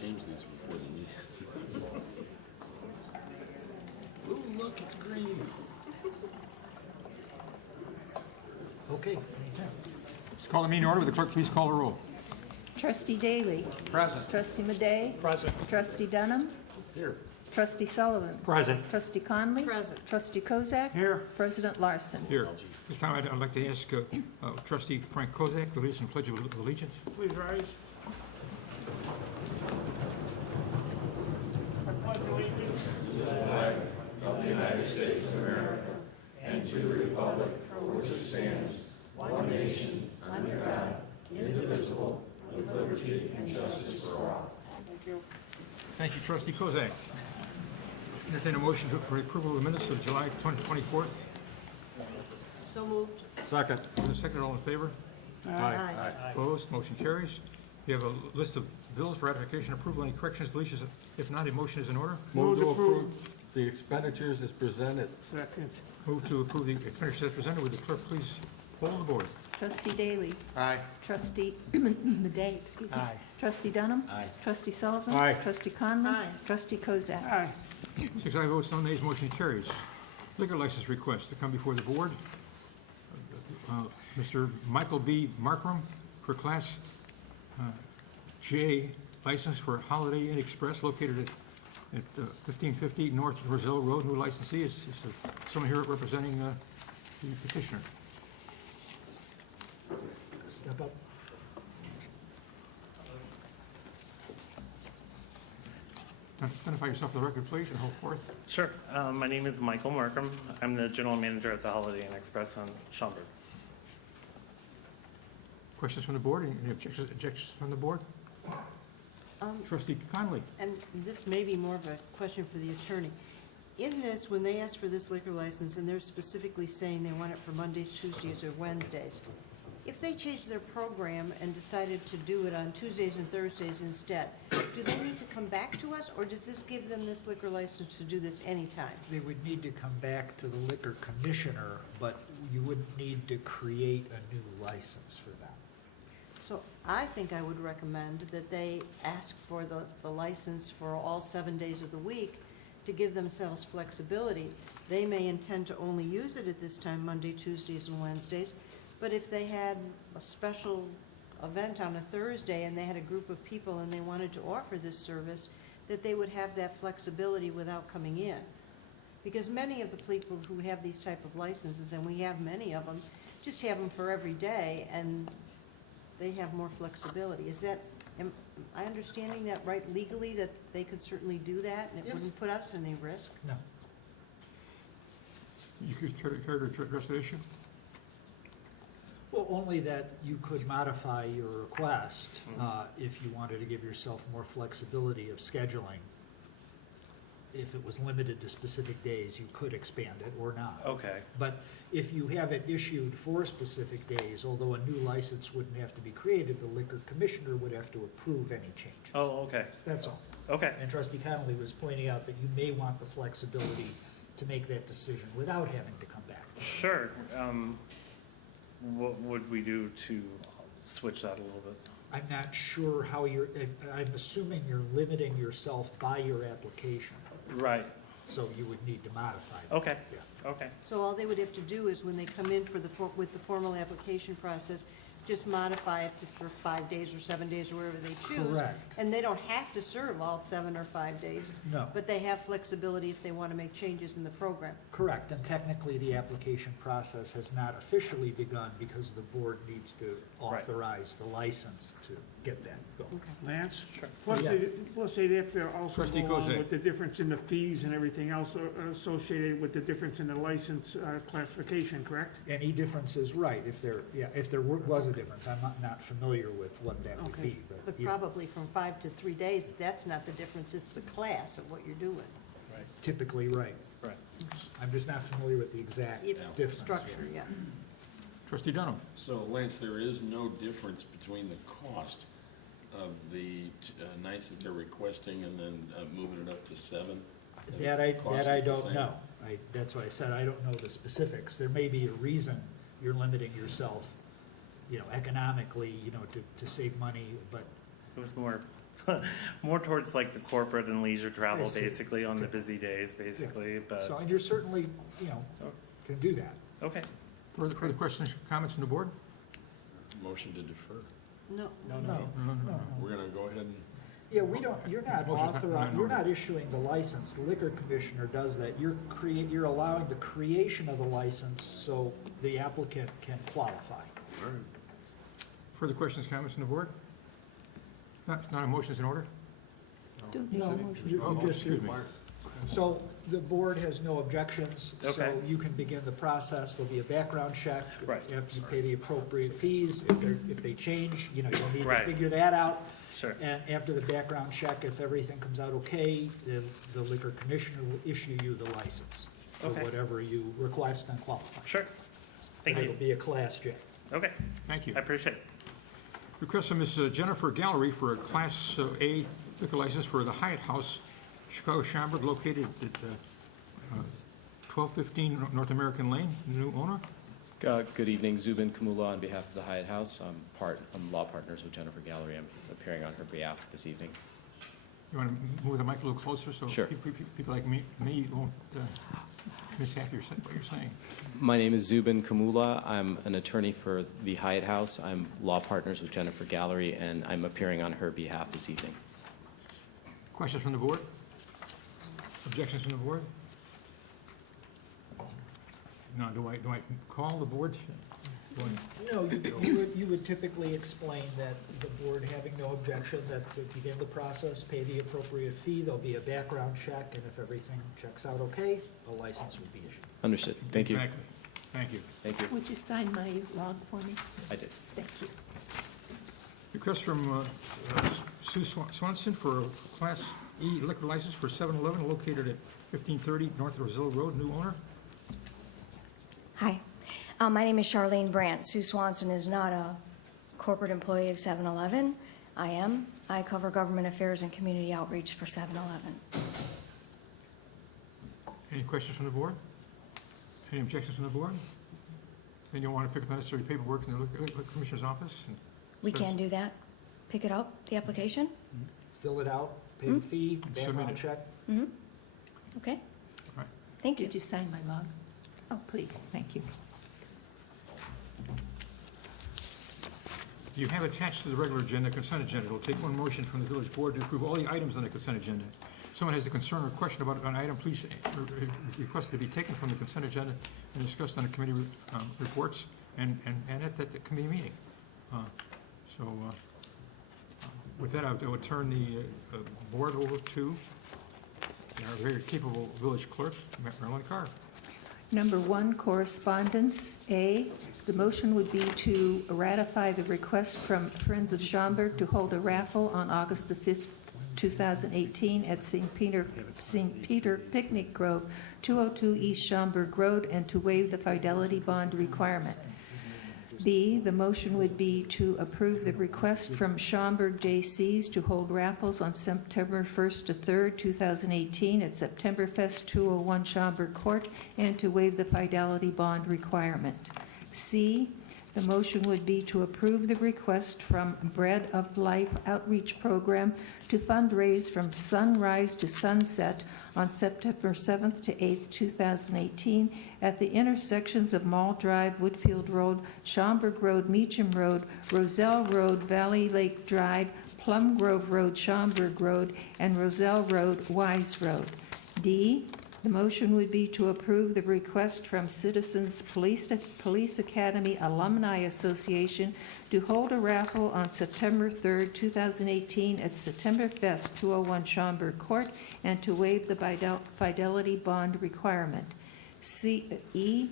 change these before the meeting. Ooh, look, it's green. Okay. Let's call the meeting order. Will the clerk please call the roll? Trustee Daly. Present. Trustee Madej. Present. Trustee Dunham. Here. Trustee Sullivan. Present. Trustee Conley. Present. Trustee Kozak. Here. President Larson. Here. This time I'd like to ask Trustee Frank Kozak to lead us in Pledge of Allegiance. Please rise. Thank you, Trustee Kozak. Entertain a motion for approval of the minutes of July 24th. So moved. Second. Second, all in favor? Aye. Opposed? Motion carries. We have a list of bills for ratification, approval, any corrections, deletions? If not, a motion is in order. Move to approve the expenditures as presented. Second. Move to approve the expenditures as presented. Would the clerk please poll the board? Trustee Daly. Aye. Trustee Madej, excuse me. Aye. Trustee Dunham. Aye. Trustee Sullivan. Aye. Trustee Conley. Aye. Trustee Kozak. Aye. 6 ayes, votes, no nays, motion carries. Liquor license request to come before the board. Mr. Michael B. Markram for Class J license for Holiday Inn Express located at 1550 North Roselle Road. New licensee is someone here representing the petitioner. Step up. Identify yourself for the record, please, and hold forth. Sure. My name is Michael Markham. I'm the general manager at the Holiday Inn Express on Schaumburg. Questions from the board? Any objections from the board? Trustee Conley. And this may be more of a question for the attorney. In this, when they ask for this liquor license, and they're specifically saying they want it for Mondays, Tuesdays, or Wednesdays, if they change their program and decided to do it on Tuesdays and Thursdays instead, do they need to come back to us, or does this give them this liquor license to do this anytime? They would need to come back to the liquor commissioner, but you wouldn't need to create a new license for them. So I think I would recommend that they ask for the license for all 7 days of the week to give themselves flexibility. They may intend to only use it at this time, Monday, Tuesdays, and Wednesdays, but if they had a special event on a Thursday and they had a group of people and they wanted to offer this service, that they would have that flexibility without coming in. Because many of the people who have these type of licenses, and we have many of them, just have them for every day, and they have more flexibility. Is that, am I understanding that right legally, that they could certainly do that, and it Yes. wouldn't put us in any risk? No. You could care to address the issue? Well, only that you could modify your request if you wanted to give yourself more flexibility of scheduling. If it was limited to specific days, you could expand it or not. Okay. But if you have it issued for specific days, although a new license wouldn't have to be created, the liquor commissioner would have to approve any changes. Oh, okay. That's all. Okay. And Trustee Connolly was pointing out that you may want the flexibility to make that decision without having to come back. Sure. What would we do to switch that a little bit? I'm not sure how I'm assuming you're limiting yourself by your application, Right. so you would need to modify that. Okay. Yeah. Okay. So all they would have to do is, when they come in with the formal application process, just modify it for 5 days or 7 days or wherever they choose. Correct. And they don't have to serve all 7 or 5 days. No. But they have flexibility if they want to make changes in the program. Correct, and technically, the application process has not officially begun because the board needs to authorize the license to get that going. Okay. Lance? Sure. Plus they'd have to also Trustee go along Kozak. with the difference in the fees and everything else associated with the difference in the license classification, correct? Any difference is right, if there was a difference, I'm not familiar with what that would Okay. be, But but yeah, probably from 5 to 3 days, that's not the difference, it's the class of what you're doing. typically right. Right. I'm just not familiar with the exact Yep, difference. structure, yeah. Trustee Dunham. So Lance, there is no difference between the cost of the nights that they're requesting and then moving it up to 7? That I Cost is the don't same? know. That's why I said I don't know the specifics. There may be a reason you're limiting yourself, economically, to save money, but It was more more towards like the corporate and leisure travel, see. basically, on the Okay. busy days, basically, but, So, and you're certainly, can do that. okay. Further questions, comments from the board? Motion to defer. No, No. We're gonna go ahead and, Yeah, you're not Motion's not- authorized, no. you're not issuing the license, the liquor commissioner does that. You're allowing the creation of the license so the applicant can qualify. Further questions, comments from the board? Not a motion's in order? Don't need a No, motion. you Oh, just, excuse me. so the board has no objections, so Okay. you can begin the process. There'll be a background check. Right. After you pay the appropriate fees, if they change, you'll need to Right. figure that out. Sure. And after the background check, if everything comes out okay, then the liquor commissioner will issue you the license for Okay. whatever you request and qualify. Sure. Thank It'll you. be a Class J. Okay, Thank you. I appreciate it. Request from Ms. Jennifer Gallery for a Class A liquor license for the Hyatt House, Chicago Schaumburg, located at 1215 North American Lane, new owner. Good evening, Zubin Kamula on behalf of the Hyatt House. I'm law partners with Jennifer Gallery. I'm appearing on her behalf this evening. You want to move the mic a little closer so Sure. people like me won't mishap what you're saying? My name is Zubin Kamula. I'm an attorney for the Hyatt House. I'm law partners with Jennifer Gallery, and I'm appearing on her behalf this evening. Questions from the board? Objections from the board? No, do I call the board? Do I- No, you would typically explain that the board having no objection, that to begin the process, pay the appropriate fee, there'll be a background check, and if everything checks out okay, a license will be issued. Understood. Thank you. Exactly. Thank you. Thank you. Would you sign my log for me? I did. Thank you. Request from Sue Swanson for a Class E liquor license for 7-Eleven located at 1530 North Roselle Road, new owner. Hi, my name is Charlene Brandt. Sue Swanson is not a corporate employee of 7-Eleven. I am. I cover government affairs and community outreach for 7-Eleven. Any questions from the board? Any objections from the board? Then you'll want to pick up the necessary paperwork in the liquor commissioner's office? and We says- can do that. Pick it up, the application? Fill it out, pay the fee, Submit background it. check. Mm-hmm. Okay. All right. Thank you. Did you sign my log? Oh, please, thank you. You have attached to the regular agenda, consent agenda. It'll take one motion from the village board to approve all the items on the consent agenda. If someone has a concern or question about an item, please request it to be taken from the consent agenda and discussed on the committee reports and at the committee meeting. With that, I would turn the board over to our very capable village clerk, Marilyn Carr. Number 1, correspondence. A, the motion would be to ratify the request from Friends of Schaumburg to hold a raffle on August the 5th, 2018 at St. Peter Picnic Grove, 202 East Schaumburg Road, and to waive the fidelity bond requirement. B, the motion would be to approve the request from Schaumburg J.C.'s to hold raffles on September 1st to 3rd, 2018 at September Fest 201 Schaumburg Court and to waive the fidelity bond requirement. C, the motion would be to approve the request from Bread of Life Outreach Program to fundraise from sunrise to sunset on September 7th to 8th, 2018 at the intersections of Mall Drive, Woodfield Road, Schaumburg Road, Meacham Road, Roselle Road, Valley Lake Drive, Plum Grove Road, Schaumburg Road, and Roselle Road, Wise Road. D, the motion would be to approve the request from Citizens Police Academy Alumni Association to hold a raffle on September 3rd, 2018 at September Fest 201 Schaumburg Court and to waive the fidelity bond requirement. E,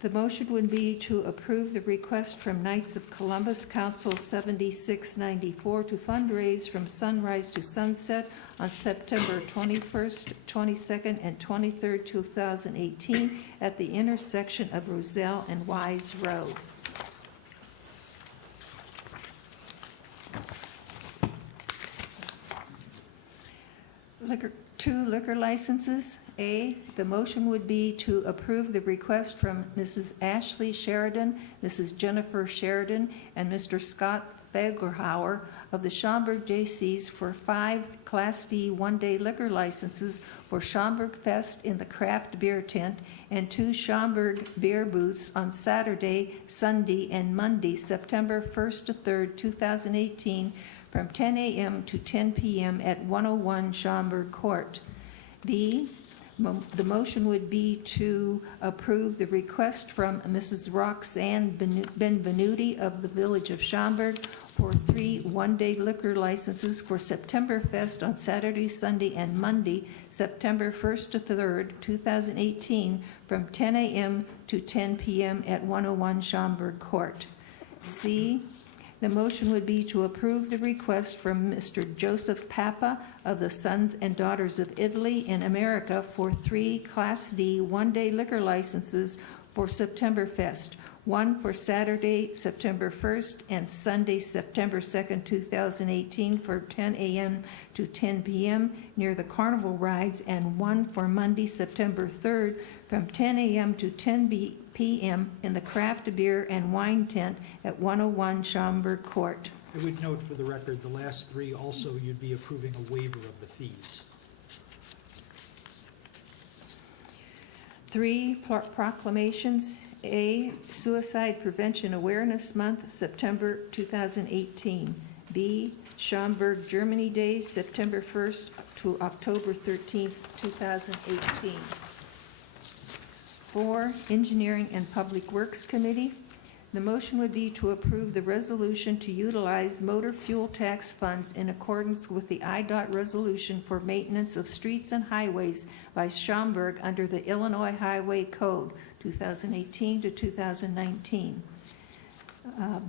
the motion would be to approve the request from Knights of Columbus Council 7694 to fundraise from sunrise to sunset on September 21st, 22nd, and 23rd, 2018 at the intersection of Roselle and Wise Road. Two liquor licenses. A, the motion would be to approve the request from Mrs. Ashley Sheridan, Mrs. Jennifer Sheridan, and Mr. Scott Fagerhauer of the Schaumburg J.C.'s for 5 Class D one-day liquor licenses for Schaumburg Fest in the craft beer tent and 2 Schaumburg beer booths on Saturday, Sunday, and Monday, September 1st to 3rd, 2018, from 10 a.m. to 10 p.m. at 101 Schaumburg Court. B, the motion would be to approve the request from Mrs. Roxanne Benvenuti of the Village of Schaumburg for 3 one-day liquor licenses for September Fest on Saturday, Sunday, and Monday, September 1st to 3rd, 2018, from 10 a.m. to 10 p.m. at 101 Schaumburg Court. C, the motion would be to approve the request from Mr. Joseph Papa of the Sons and Daughters of Italy in America for 3 Class D one-day liquor licenses for September Fest, 1 for Saturday, September 1st, and Sunday, September 2nd, 2018, for 10 a.m. to 10 p.m. near the Carnival Rides, and 1 for Monday, September 3rd, from 10 a.m. to 10 p.m. in the craft beer and wine tent at 101 Schaumburg Court. I would note for the record, the last 3 also you'd be approving a waiver of the fees. 3 proclamations. A, Suicide Prevention Awareness Month, September 2018. B, Schaumburg Germany Day, September 1st to October 13th, 2018. 4, Engineering and Public Works Committee. The motion would be to approve the resolution to utilize motor fuel tax funds in accordance with the IDOT resolution for maintenance of streets and highways by Schaumburg under the Illinois Highway Code 2018 to 2019.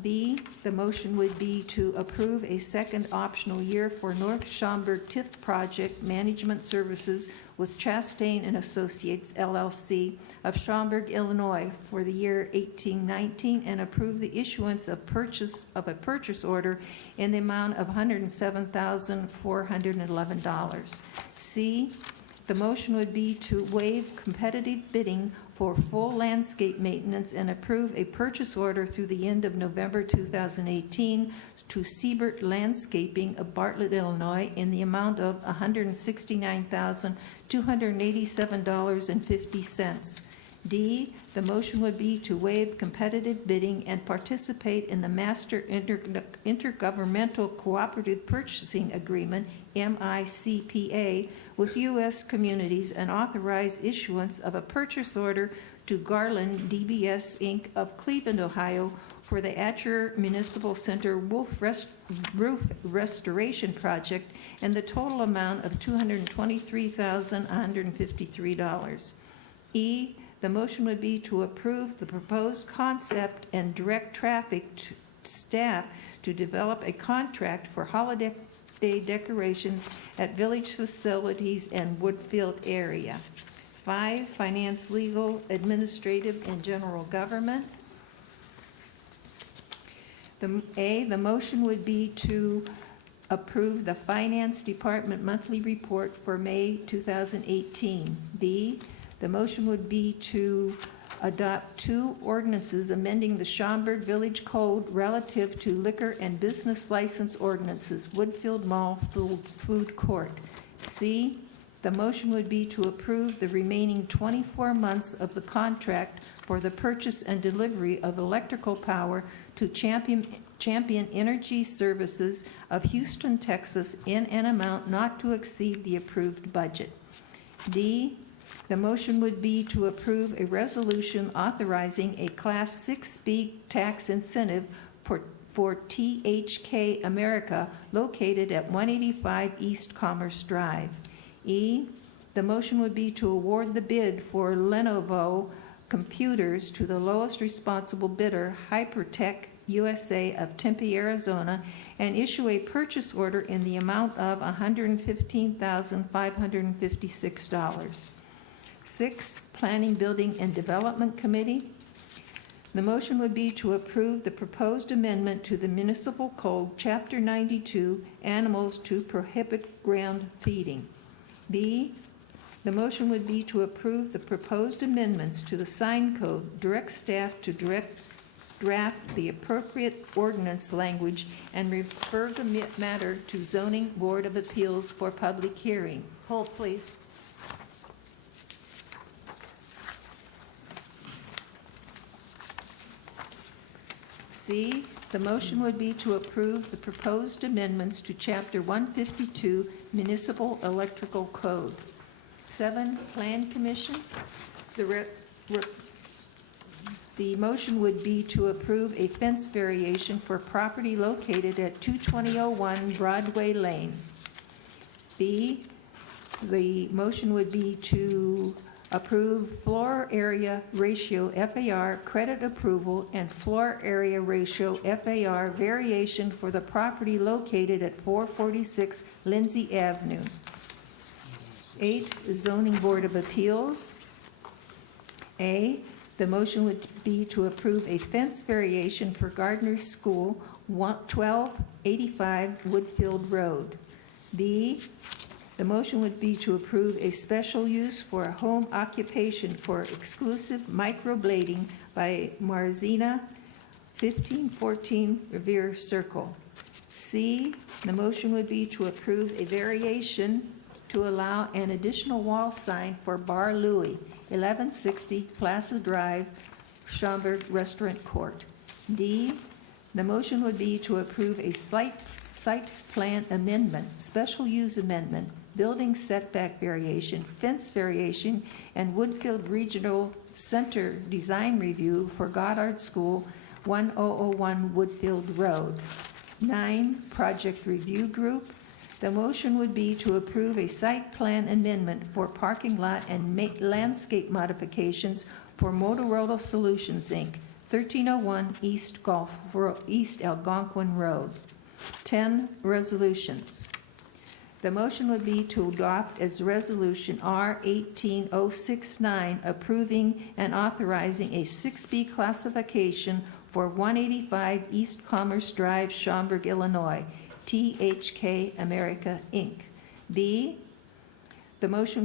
B, the motion would be to approve a second optional year for North Schaumburg TIF project management services with Chastain and Associates, LLC of Schaumburg, Illinois for the year 1819, and approve the issuance of a purchase order in the amount of $107,411. C, the motion would be to waive competitive bidding for full landscape maintenance and approve a purchase order through the end of November 2018 to Siebert Landscaping of Bartlett, Illinois in the amount of $169,287.50. D, the motion would be to waive competitive bidding and participate in the Master Intergovernmental Cooperative Purchasing Agreement, MICPA, with U.S. Communities and authorize issuance of a purchase order to Garland DBS, Inc. of Cleveland, Ohio, for the Atcher Municipal Center roof restoration project and the total amount of $223,153. E, the motion would be to approve the proposed concept and direct traffic staff to develop a contract for holiday decorations at village facilities and Woodfield area. 5, finance, legal, administrative, and general government. The motion would be to approve the finance department monthly report for May 2018. B, the motion would be to adopt 2 ordinances amending the Schaumburg Village Code relative to liquor and business license ordinances, Woodfield Mall Food Court. C, the motion would be to approve the remaining 24 months of the contract for the purchase and delivery of electrical power to Champion Energy Services of Houston, Texas, in an amount not to exceed the approved budget. D, the motion would be to approve a resolution authorizing a Class 6B tax incentive for THK America located at 185 East Commerce Drive. E, the motion would be to award the bid for Lenovo computers to the lowest responsible bidder, Hypertech USA of Tempe, Arizona, and issue a purchase order in the amount of $115,556. 6, Planning, Building, and Development Committee. The motion would be to approve the proposed amendment to the Municipal Code, Chapter 92, Animals to prohibit ground feeding. B, the motion would be to approve the proposed amendments to the sign code, direct staff to direct draft the appropriate ordinance language and refer the matter to Zoning Board of Appeals for public hearing. Poll, please. C, the motion would be to approve the proposed amendments to Chapter 152 Municipal Electrical Code. 7, Plan Commission. The motion would be to approve a fence variation for property located at 2201 Broadway Lane. B, the motion would be to approve floor area ratio FAR credit approval and floor area ratio FAR variation for the property located at 446 Lindsay Avenue. 8, Zoning Board of Appeals. A, the motion would be to approve a fence variation for Gardner School, 1285 Woodfield Road. B, the motion would be to approve a special use for a home occupation for exclusive microblading by Marzina, 1514 Revere Circle. C, the motion would be to approve a variation to allow an additional wall sign for Bar Louie, 1160 Plaza Drive, Schaumburg Restaurant Court. D, the motion would be to approve a site plan amendment, special use amendment, building setback variation, fence variation, and Woodfield Regional Center design review for Goddard School, 1001 Woodfield Road. 9, Project Review Group. The motion would be to approve a site plan amendment for parking lot and landscape modifications for Motorola Solutions, Inc., 1301 East Algonquin Road. 10, Resolutions. The motion would be to adopt as Resolution R 18069, approving and authorizing a 6B classification for 185 East Commerce Drive, Schaumburg, Illinois, THK America, Inc. B, the motion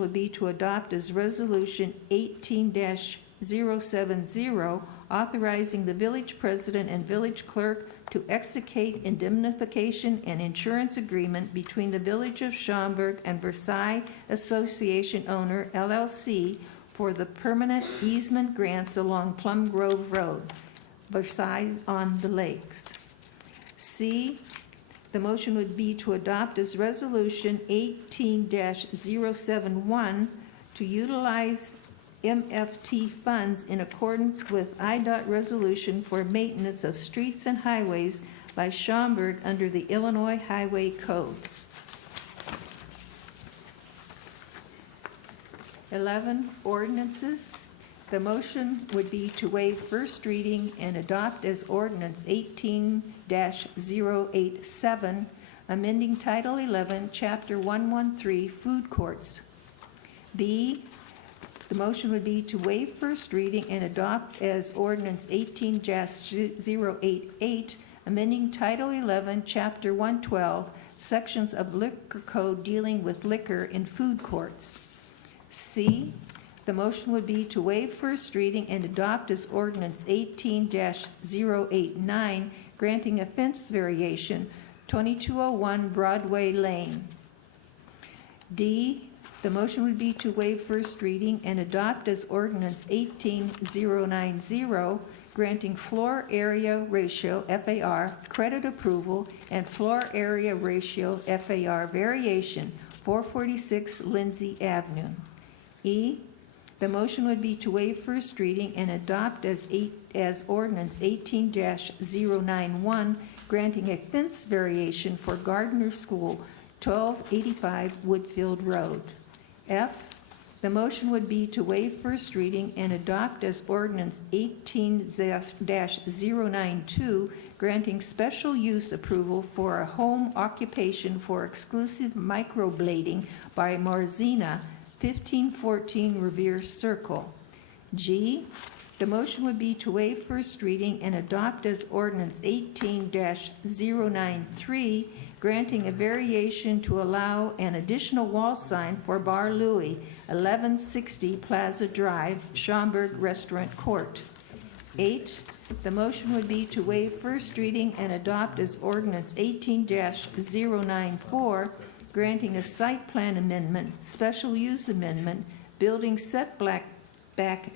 would be to adopt as Resolution 18-070, authorizing the village president and village clerk to execute indemnification and insurance agreement between the Village of Schaumburg and Versailles Association Owner, LLC, for the permanent easement grants along Plum Grove Road, Versailles on the Lakes. C, the motion would be to adopt as Resolution 18-071 to utilize MFT funds in accordance with IDOT resolution for maintenance of streets and highways by Schaumburg under the Illinois Highway Code. 11, ordinances. The motion would be to waive first reading and adopt as ordinance 18-087, amending Title 11, Chapter 113, Food Courts. B, the motion would be to waive first reading and adopt as ordinance 18-088, amending Title 11, Chapter 112, sections of Liquor Code dealing with liquor in food courts. C, the motion would be to waive first reading and adopt as ordinance 18-089, granting a fence variation, 2201 Broadway Lane. D, the motion would be to waive first reading and adopt as ordinance 18-090, granting floor area ratio FAR credit approval and floor area ratio FAR variation, 446 Lindsay Avenue. E, the motion would be to waive first reading and adopt as ordinance 18-091, granting a fence variation for Gardner School, 1285 Woodfield Road. F, the motion would be to waive first reading and adopt as ordinance 18-092, granting special use approval for a home occupation for exclusive microblading by Marzina, 1514 Revere Circle. G, the motion would be to waive first reading and adopt as ordinance 18-093, granting a variation to allow an additional wall sign for Bar Louie, 1160 Plaza Drive, Schaumburg Restaurant Court. 8, the motion would be to waive first reading and adopt as ordinance 18-094, granting a site plan amendment, special use amendment, building setback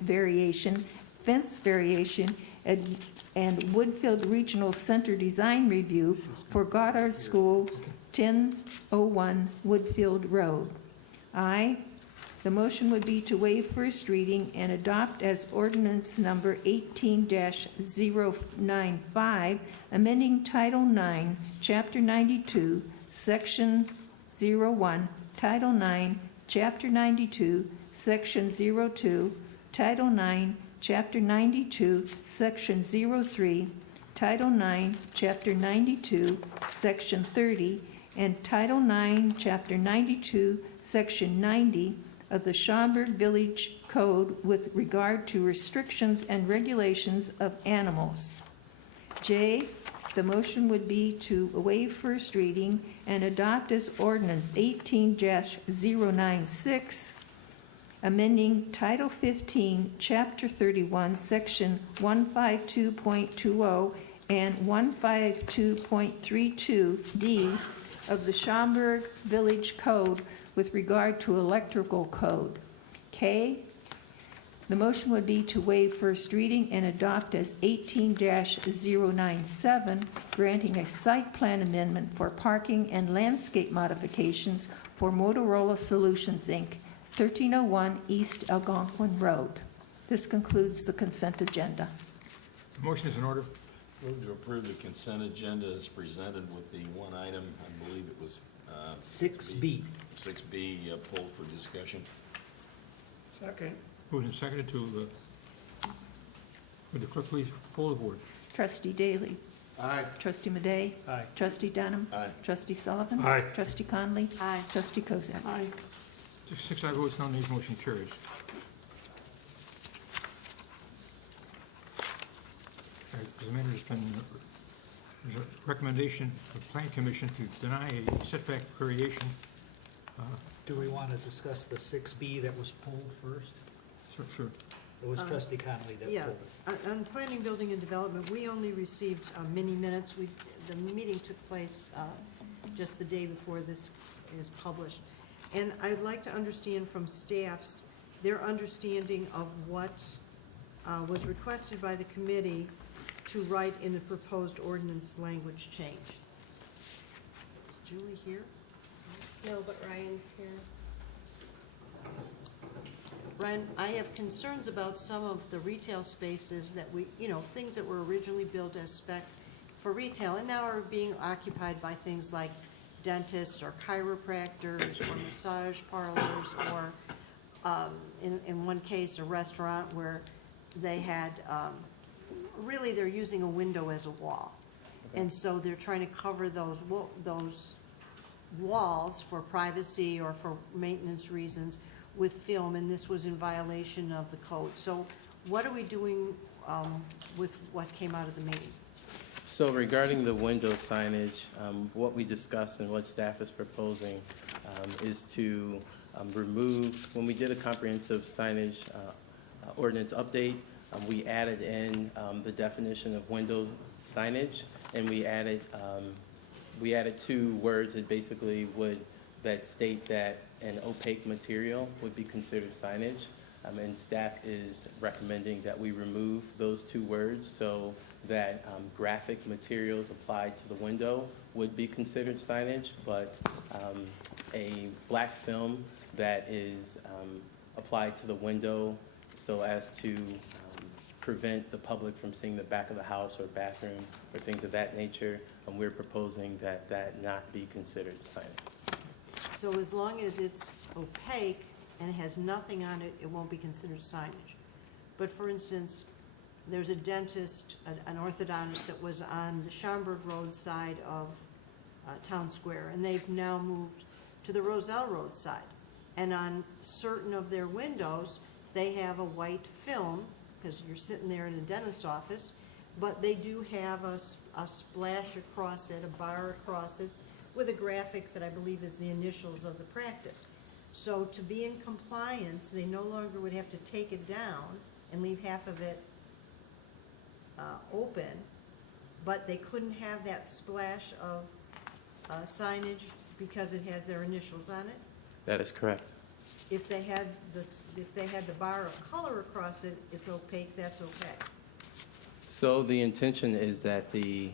variation, fence variation, and Woodfield Regional Center design review for Goddard School, 1001 Woodfield Road. I, the motion would be to waive first reading and adopt as ordinance number 18-095, amending Title 9, Chapter 92, Section 01, Title 9, Chapter 92, Section 02, Title 9, Chapter 92, Section 03, Title 9, Chapter 92, Section 30, and Title 9, Chapter 92, Section 90 of the Schaumburg Village Code with regard to restrictions and regulations of animals. J, the motion would be to waive first reading and adopt as ordinance 18-096, amending Title 15, Chapter 31, Section 152.20 and 152.32D of the Schaumburg Village Code with regard to electrical code. K, the motion would be to waive first reading and adopt as 18-097, granting a site plan amendment for parking and landscape modifications for Motorola Solutions, Inc., 1301 East Algonquin Road. This concludes the consent agenda. The motion is in order. Move to approve the consent agenda as presented with the one item, I believe it was 6B. 6B pulled for discussion. Second. Moved and seconded to, would the clerk please poll the board? Trustee Daly. Aye. Trustee Madej. Aye. Trustee Denham. Aye. Trustee Sullivan. Aye. Trustee Conley. Aye. Trustee Kozak. Aye. 6 ayes, votes, no nays, motion carries. All right, as a matter, there's a recommendation of the Planning Commission to deny a setback variation. Do we want to discuss the 6B that was pulled first? Sure. It was trustee Conley that Yeah, pulled it. on planning, building, and development, we only received mini minutes. The meeting took place just the day before this is published. And I'd like to understand from staffs, their understanding of what was requested by the committee to write in the proposed ordinance language change. Is Julie here? No, but Ryan's here. Ryan, I have concerns about some of the retail spaces that things that were originally built as spec for retail and now are being occupied by things like dentists or chiropractors or massage parlors or, in one case, a restaurant where they had, really they're using a window as a wall. And so they're trying to cover those walls for privacy or for maintenance reasons with film, and this was in violation of the code. So what are we doing with what came out of the meeting? So regarding the window signage, what we discussed and what staff is proposing is to remove, when we did a comprehensive signage ordinance update, we added in the definition of window signage, and we added 2 words that basically that state that an opaque material would be considered signage. And staff is recommending that we remove those 2 words so that graphic materials applied to the window would be considered signage, but a black film that is applied to the window so as to prevent the public from seeing the back of the house or bathroom or things of that nature, and we're proposing that not be considered signage. So as long as it's opaque and has nothing on it, it won't be considered signage. But for instance, there's a dentist, an orthodontist that was on the Schaumburg Road side of Town Square, and they've now moved to the Roselle Road side. And on certain of their windows, they have a white film, because you're sitting there in a dentist's office, but they do have a splash across it, a bar across it, with a graphic that I believe is the initials of the practice. So to be in compliance, they no longer would have to take it down and leave half of it open, but they couldn't have that splash of signage because it has their initials on it? That is correct. If they had the bar of color across it, it's opaque, that's okay. So the intention is that the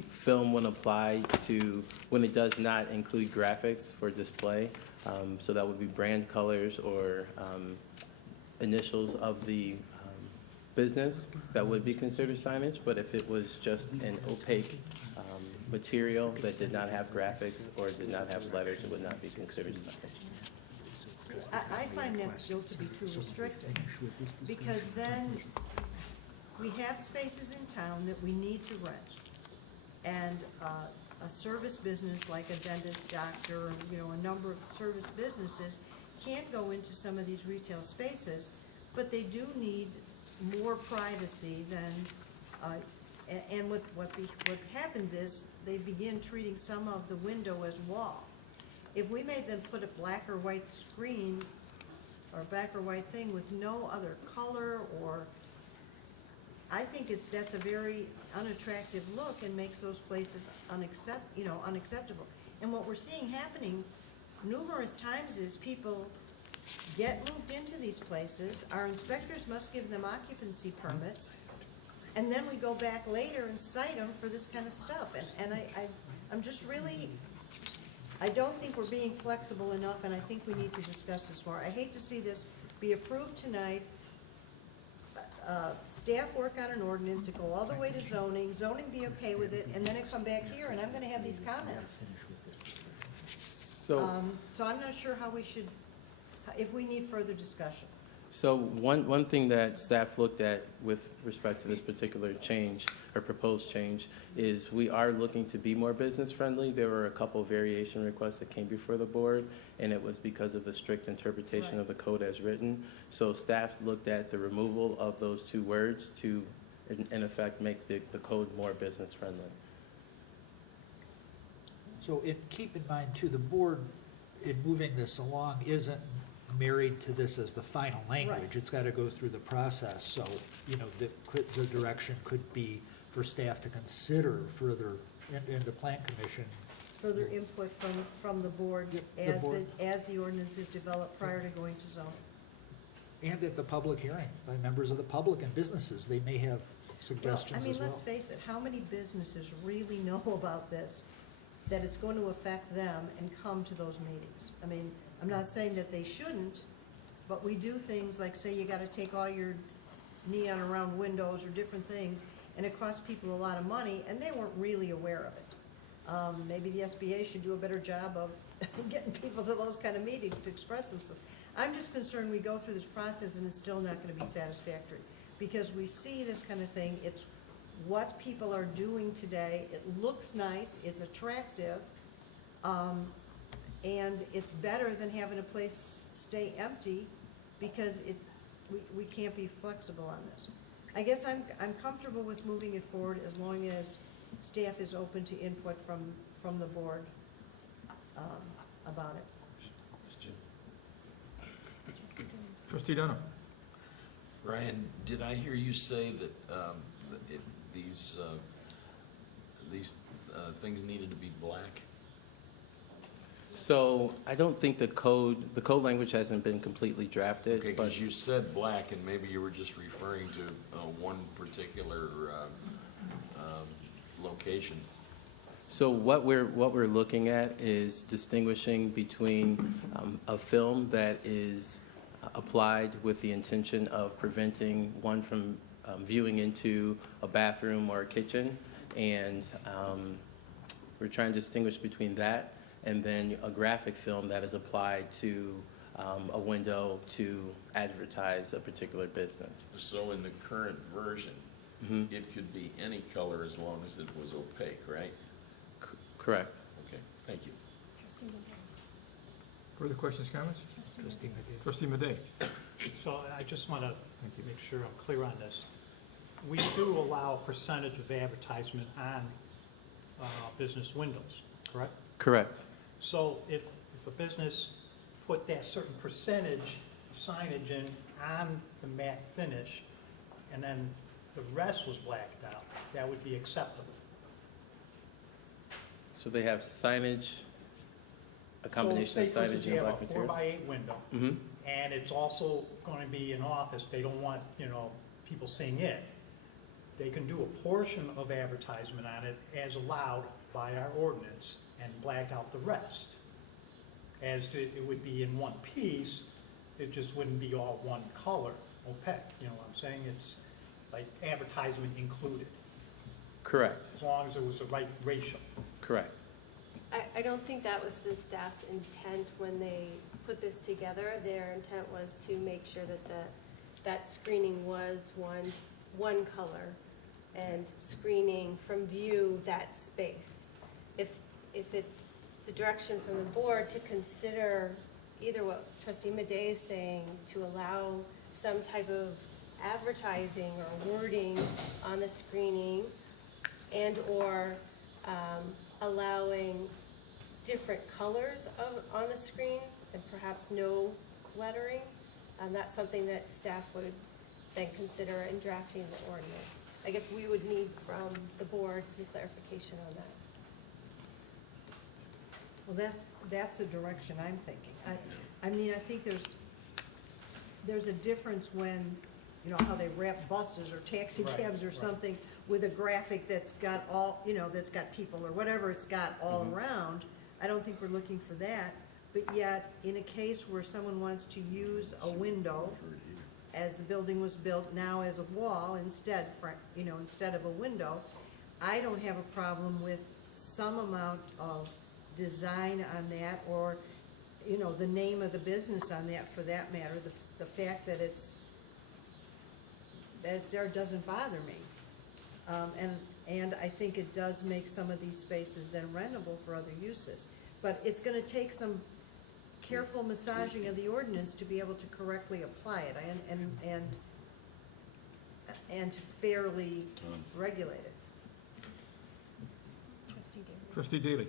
film will apply to, when it does not include graphics for display, so that would be brand colors or initials of the business, that would be considered signage, but if it was just an opaque material that did not have graphics or did not have letters, it would not be considered signage. I find that still to be too restrictive, because then we have spaces in town that we need to rent. And a service business like a dentist, doctor, a number of service businesses can't go into some of these retail spaces, but they do need more privacy than, and what happens is they begin treating some of the window as wall. If we made them put a black or white screen or black or white thing with no other color, or, I think that's a very unattractive look and makes those places unacceptable. And what we're seeing happening numerous times is people get moved into these places, our inspectors must give them occupancy permits, and then we go back later and cite them for this kind of stuff. And I'm just really, I don't think we're being flexible enough, and I think we need to discuss this more. I hate to see this be approved tonight, staff work on an ordinance, it go all the way to zoning be okay with it, and then it come back here, and I'm gonna have these comments. So, So I'm not sure how we should, if we need further discussion. so one thing that staff looked at with respect to this particular change, or proposed change, is we are looking to be more business-friendly. There were a couple of variation requests that came before the board, and it was because of the strict interpretation of the code as written. So staff looked at the removal of those two words to, in effect, make the code more business-friendly. So keep in mind too, the board, in moving this along, isn't married to this as the final language. Right. It's gotta go through the process, so, the direction could be for staff to consider further, in the plan commission. Further input from the board as the ordinance is developed prior to going to zoning. And at the public hearing, by members of the public and businesses, they may have suggestions as well. Let's face it, how many businesses really know about this, that it's going to affect them and come to those meetings? I'm not saying that they shouldn't, but we do things like, say you gotta take all your neon around windows or different things, and it costs people a lot of money, and they weren't really aware of it. Maybe the SBA should do a better job of getting people to those kind of meetings to express themselves. I'm just concerned we go through this process and it's still not gonna be satisfactory, because we see this kind of thing, it's what people are doing today, it looks nice, it's attractive, and it's better than having a place stay empty, because we can't be flexible on this. I guess I'm comfortable with moving it forward as long as staff is open to input from the board about it. Question. Trustee Dunham. Ryan, did I hear you say that these things needed to be black? So I don't think the code language hasn't been completely drafted. Okay, but because you said black, and maybe you were just referring to one particular location. So what we're looking at is distinguishing between a film that is applied with the intention of preventing one from viewing into a bathroom or a kitchen, and we're trying to distinguish between that and then a graphic film that is applied to a window to advertise a particular business. So in the current version, it could be any color as long as it was opaque, right? Correct. Okay, thank you. Further questions, comments? Trustee McGee. Trustee Madey. So I just want to make sure I'm clear on this. We do allow a percentage of advertisement on business windows, correct? Correct. So if a business put that certain percentage of signage in on the matte finish, and then the rest was blacked out, that would be acceptable. So they have signage, a combination of So say, for signage instance, and you black have a material? 4x8 window, Mm-hmm, and it's also going to be an office, they don't want, people seeing it. They can do a portion of advertisement on it as allowed by our ordinance and black out the rest. It would be in one piece, it just wouldn't be all one color, opaque, you know what I'm saying? It's like advertisement included, correct, as long as it was the right ratio. correct. I don't think that was the staff's intent when they put this together. Their intent was to make sure that that screening was one color and screening from view that space. If it's the direction from the board to consider either what Trustee Madej is saying, to allow some type of advertising or wording on the screening and/or allowing different colors on the screen and perhaps no lettering, that's something that staff would then consider in drafting the ordinance. I guess we would need from the board some clarification on that. Well, that's a direction I'm thinking. I mean, I think there's a difference when, how they wrap buses or taxi Right, cabs or right. something with a graphic that's got all, that's got people or whatever it's got all around. I don't think we're looking for that, but yet, in a case where someone wants to use a window, as the building was built now as a wall instead of a window, I don't have a problem with some amount of design on that, or, the name of the business on that for that matter. The fact that it's there doesn't bother me. And I think it does make some of these spaces then rentable for other uses. But it's gonna take some careful massaging of the ordinance to be able to correctly apply it and to fairly regulate it. Trustee Daly. Trustee Daly.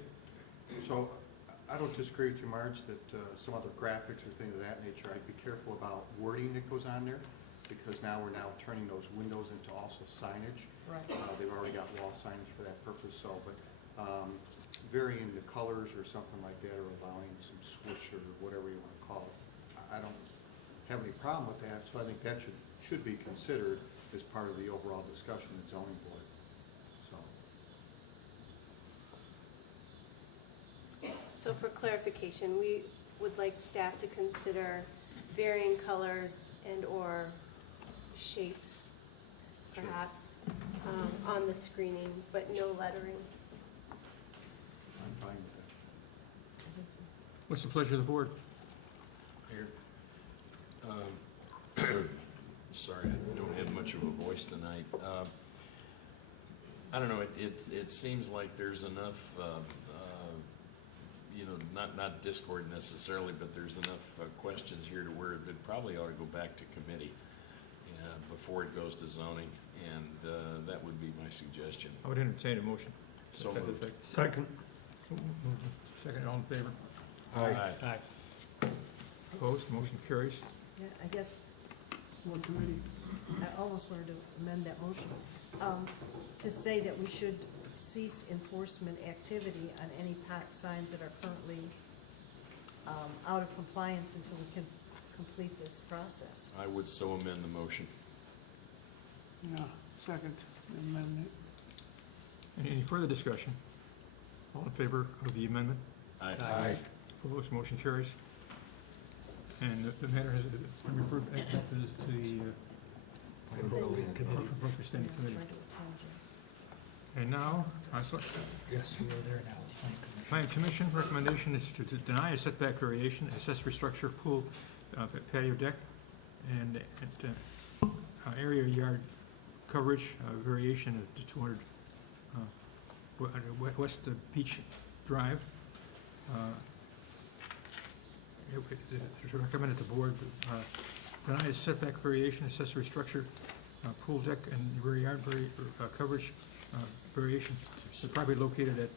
So I don't disagree with you, Marge, that some other graphics or things of that nature, I'd be careful about wording that goes on there, because now we're turning those windows into also signage. Right. They've already got wall signage for that purpose, so, but varying the colors or something like that, or allowing some swoosh or whatever you want to call it, I don't have any problem with that, so I think that should be considered as part of the overall discussion at zoning board, so. So for clarification, we would like staff to consider varying colors and/or shapes, perhaps, on the screening, but no lettering. I'm fine with that. What's the pleasure of the board? Here. Sorry, I don't have much of a voice tonight. I don't know, it seems like there's enough, not discord necessarily, but there's enough questions here to where it probably ought to go back to committee before it goes to zoning, and that would be my suggestion. I would entertain a motion. So To that moved. effect. Second. Second, all in favor? Aye. Opposed, motion carries. Yeah, I guess What committee? I almost wanted to amend that motion, to say that we should cease enforcement activity on any pot signs that are currently out of compliance until we can complete this process. I would so amend the motion. Yeah, second amendment. Any further discussion? All in favor of the amendment? Aye. Opposed, motion carries. And the matter has been referred back to the Building committee. appropriate standing committee. Trying to attend you. And now, Yes, we are there now. Plan Planning Commission. Commission recommendation is to deny a setback variation, accessory structure, pool, patio deck, and area yard coverage variation of 200 West Beach Drive. It's recommended the board deny a setback variation, accessory structure, pool deck, and rear yard coverage variation. They're probably located at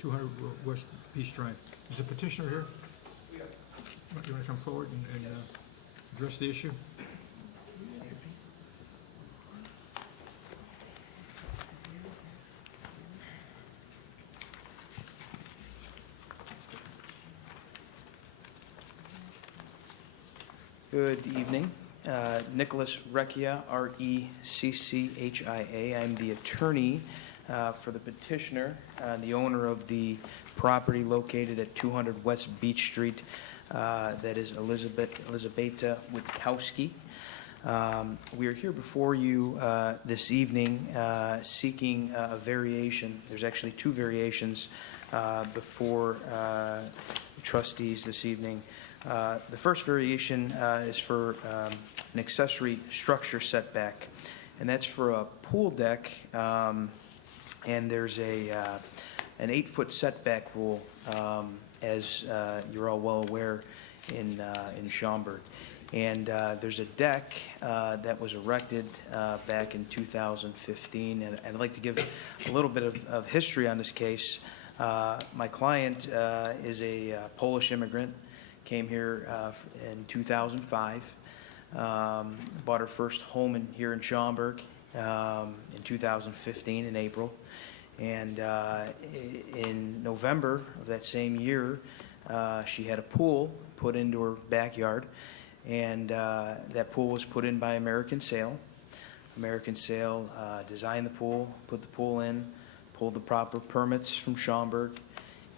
200 West Beach Drive. Is the petitioner here? You want to come forward and address the issue? Good evening. Nicholas Recchia, R-E-C-C-H-I-A. I'm the attorney for the petitioner, the owner of the property located at 200 West Beach Street, that is Elizabeta Witkowski. We are here before you this evening seeking a variation. There's actually two variations before trustees this evening. The first variation is for an accessory structure setback, and that's for a pool deck, and there's an 8-foot setback rule, as you're all well aware in Schaumburg. And there's a deck that was erected back in 2015, and I'd like to give a little bit of history on this case. My client is a Polish immigrant, came here in 2005, bought her first home here in Schaumburg in 2015 in April, and in November of that same year, she had a pool put into her backyard, and that pool was put in by American Sail. American Sail designed the pool, put the pool in, pulled the proper permits from Schaumburg,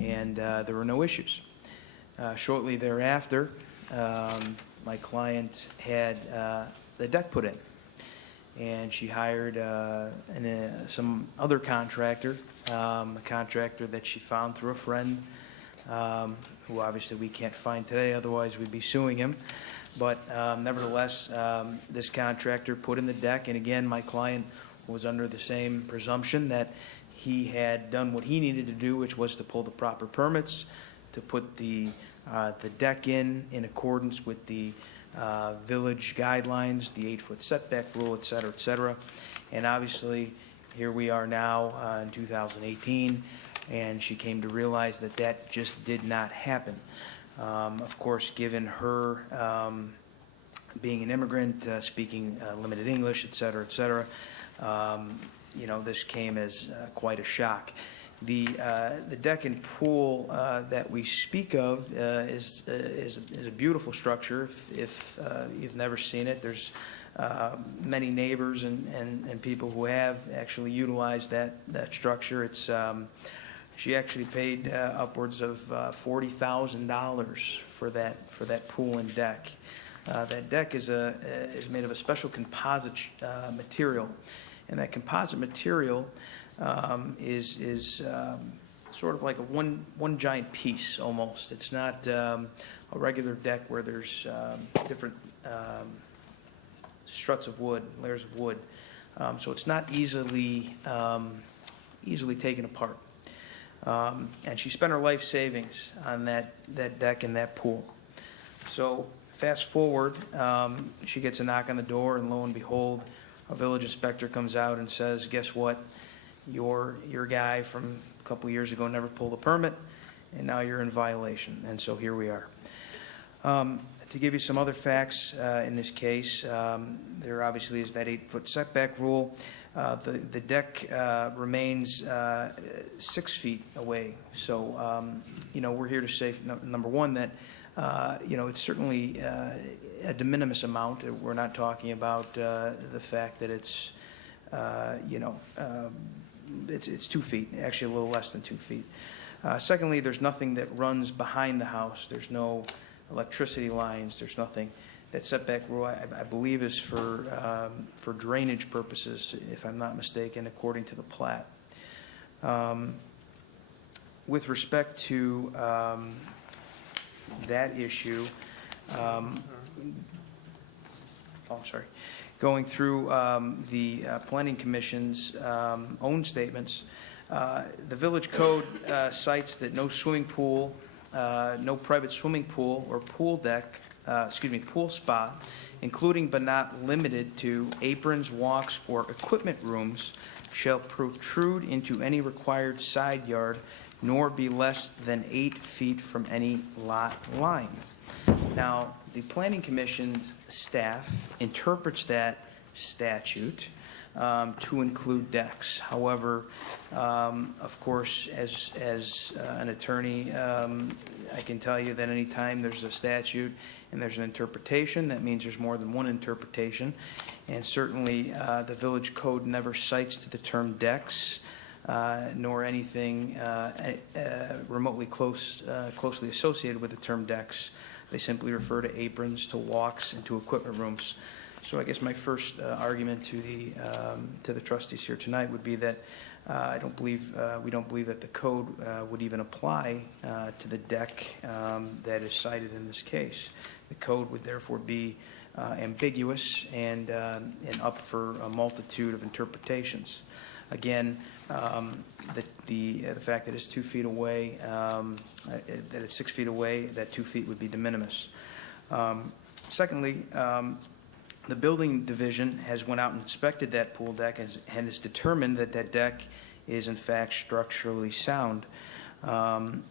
and there were no issues. Shortly thereafter, my client had the deck put in, and she hired some other contractor, a contractor that she found through a friend, who obviously we can't find today, otherwise we'd be suing him. But nevertheless, this contractor put in the deck, and again, my client was under the same presumption that he had done what he needed to do, which was to pull the proper permits, to put the deck in accordance with the village guidelines, the 8-foot setback rule, et cetera, et cetera. And obviously, here we are now in 2018, and she came to realize that that just did not happen. Of course, given her being an immigrant, speaking limited English, et cetera, you know, this came as quite a shock. The deck and pool that we speak of is a beautiful structure. If you've never seen it, there's many neighbors and people who have actually utilized that structure. It's she actually paid upwards of $40,000 for that pool and deck. That deck is made of a special composite material, and that composite material is sort of like a one giant piece almost. It's not a regular deck where there's different struts of wood, layers of wood. So it's not easily taken apart. And she spent her life savings on that deck and that pool. So fast forward, she gets a knock on the door, and lo and behold, a village inspector comes out and says, guess what? Your guy from a couple years ago never pulled a permit, and now you're in violation. And so here we are. To give you some other facts in this case, there obviously is that 8-foot setback rule. The deck remains 6 feet away. So, you know, we're here to say, number one, that, you know, it's certainly a de minimis amount. We're not talking about the fact that it's, you know, it's 2 feet, actually a little less than 2 feet. Secondly, there's nothing that runs behind the house. There's no electricity lines. There's nothing. That setback rule, I believe, is for drainage purposes, if I'm not mistaken, according to the plat. With respect to that issue, going through the Planning Commission's own statements, the village code cites that no swimming pool, no private swimming pool or pool deck, pool spa, including but not limited to aprons, walks, or equipment rooms, shall protrude into any required side yard, nor be less than 8 feet from any lot line. Now, the Planning Commission staff interprets that statute to include decks. However, of course, as an attorney, I can tell you that anytime there's a statute and there's an interpretation, that means there's more than one interpretation. And certainly, the village code never cites to the term decks, nor anything remotely closely associated with the term decks. They simply refer to aprons, to walks, and to equipment rooms. So I guess my first argument to the trustees here tonight would be that we don't believe that the code would even apply to the deck that is cited in this case. The code would therefore be ambiguous and up for a multitude of interpretations. Again, the fact that it's 2 feet away, that it's 6 feet away, that 2 feet would be de minimis. Secondly, the building division has went out and inspected that pool deck and has determined that that deck is in fact structurally sound.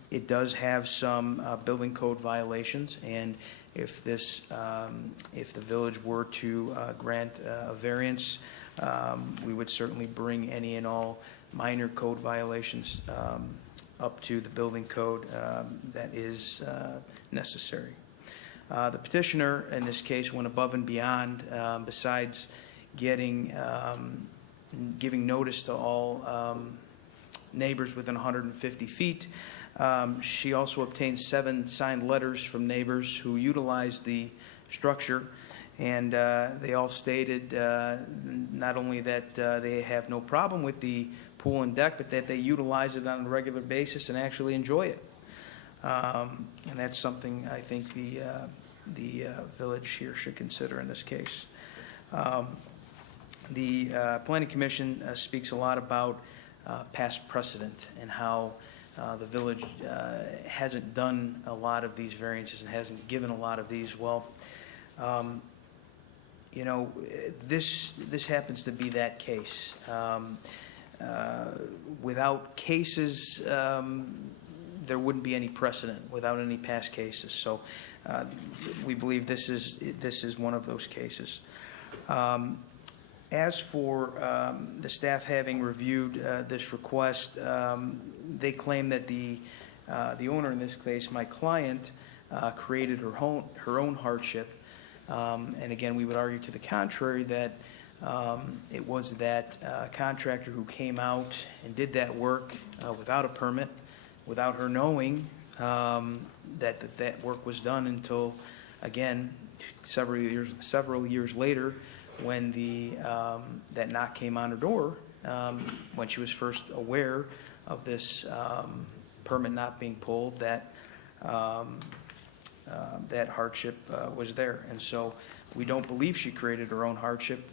It does have some building code violations, and if the village were to grant a variance, we would certainly bring any and all minor code violations up to the building code that is necessary. The petitioner, in this case, went above and beyond, besides giving notice to all neighbors within 150 feet. She also obtained 7 signed letters from neighbors who utilized the structure, and they all stated not only that they have no problem with the pool and deck, but that they utilize it on a regular basis and actually enjoy it. And that's something I think the village here should consider in this case. The Planning Commission speaks a lot about past precedent and how the village hasn't done a lot of these variances and hasn't given a lot of these. Well, you know, this happens to be that case. Without cases, there wouldn't be any precedent without any past cases. So we believe this is one of those cases. As for the staff having reviewed this request, they claim that the owner, in this case, my client, created her own hardship. And again, we would argue to the contrary that it was that contractor who came out and did that work without a permit, without her knowing that work was done until, again, several years later, when that knock came on her door, when she was first aware of this permit not being pulled, that hardship was there. And so we don't believe she created her own hardship.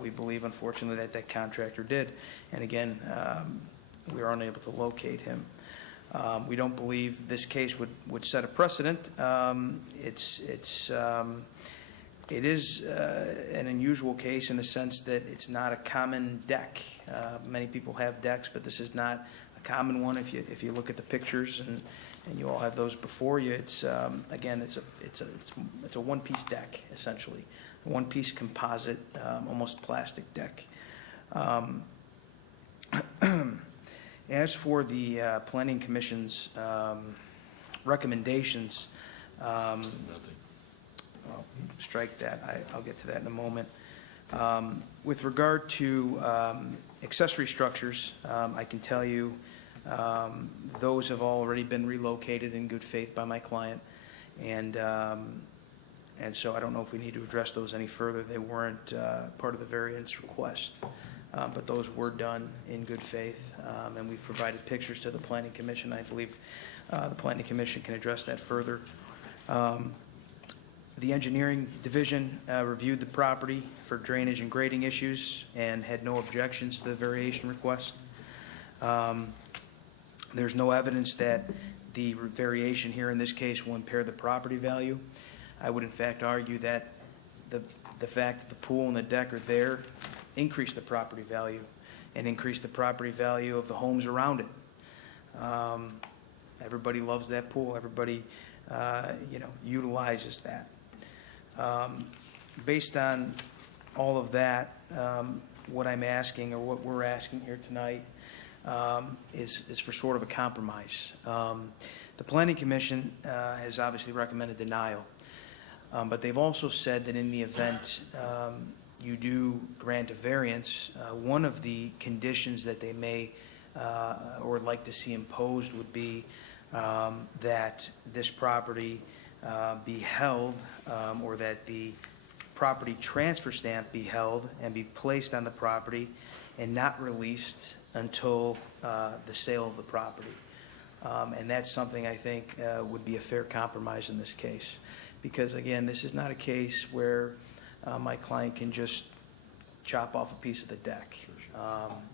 We believe, unfortunately, that contractor did. And again, we are unable to locate him. We don't believe this case would set a precedent. It is an unusual case in the sense that it's not a common deck. Many people have decks, but this is not a common one. If you look at the pictures, and you all have those before you, it's again, it's a one-piece deck, essentially, a one-piece composite, almost plastic deck. As for the Planning Commission's recommendations, well, strike that. I'll get to that in a moment. With regard to accessory structures, I can tell you those have already been relocated in good faith by my client, and so I don't know if we need to address those any further. They weren't part of the variance request, but those were done in good faith, and we've provided pictures to the Planning Commission. I believe the Planning Commission can address that further. The engineering division reviewed the property for drainage and grading issues and had no objections to the variation request. There's no evidence that the variation here in this case will impair the property value. I would in fact argue that the fact that the pool and the deck are there increase the property value and increase the property value of the homes around it. Everybody loves that pool. Everybody utilizes that. Based on all of that, what I'm asking, or what we're asking here tonight, is for sort of a compromise. The Planning Commission has obviously recommended denial, but they've also said that in the event you do grant a variance, one of the conditions that they may or would like to see imposed would be that this property be held, or that the property transfer stamp be held and be placed on the property and not released until the sale of the property. And that's something I think would be a fair compromise in this case. Because again, this is not a case where my client can just chop off a piece of the deck.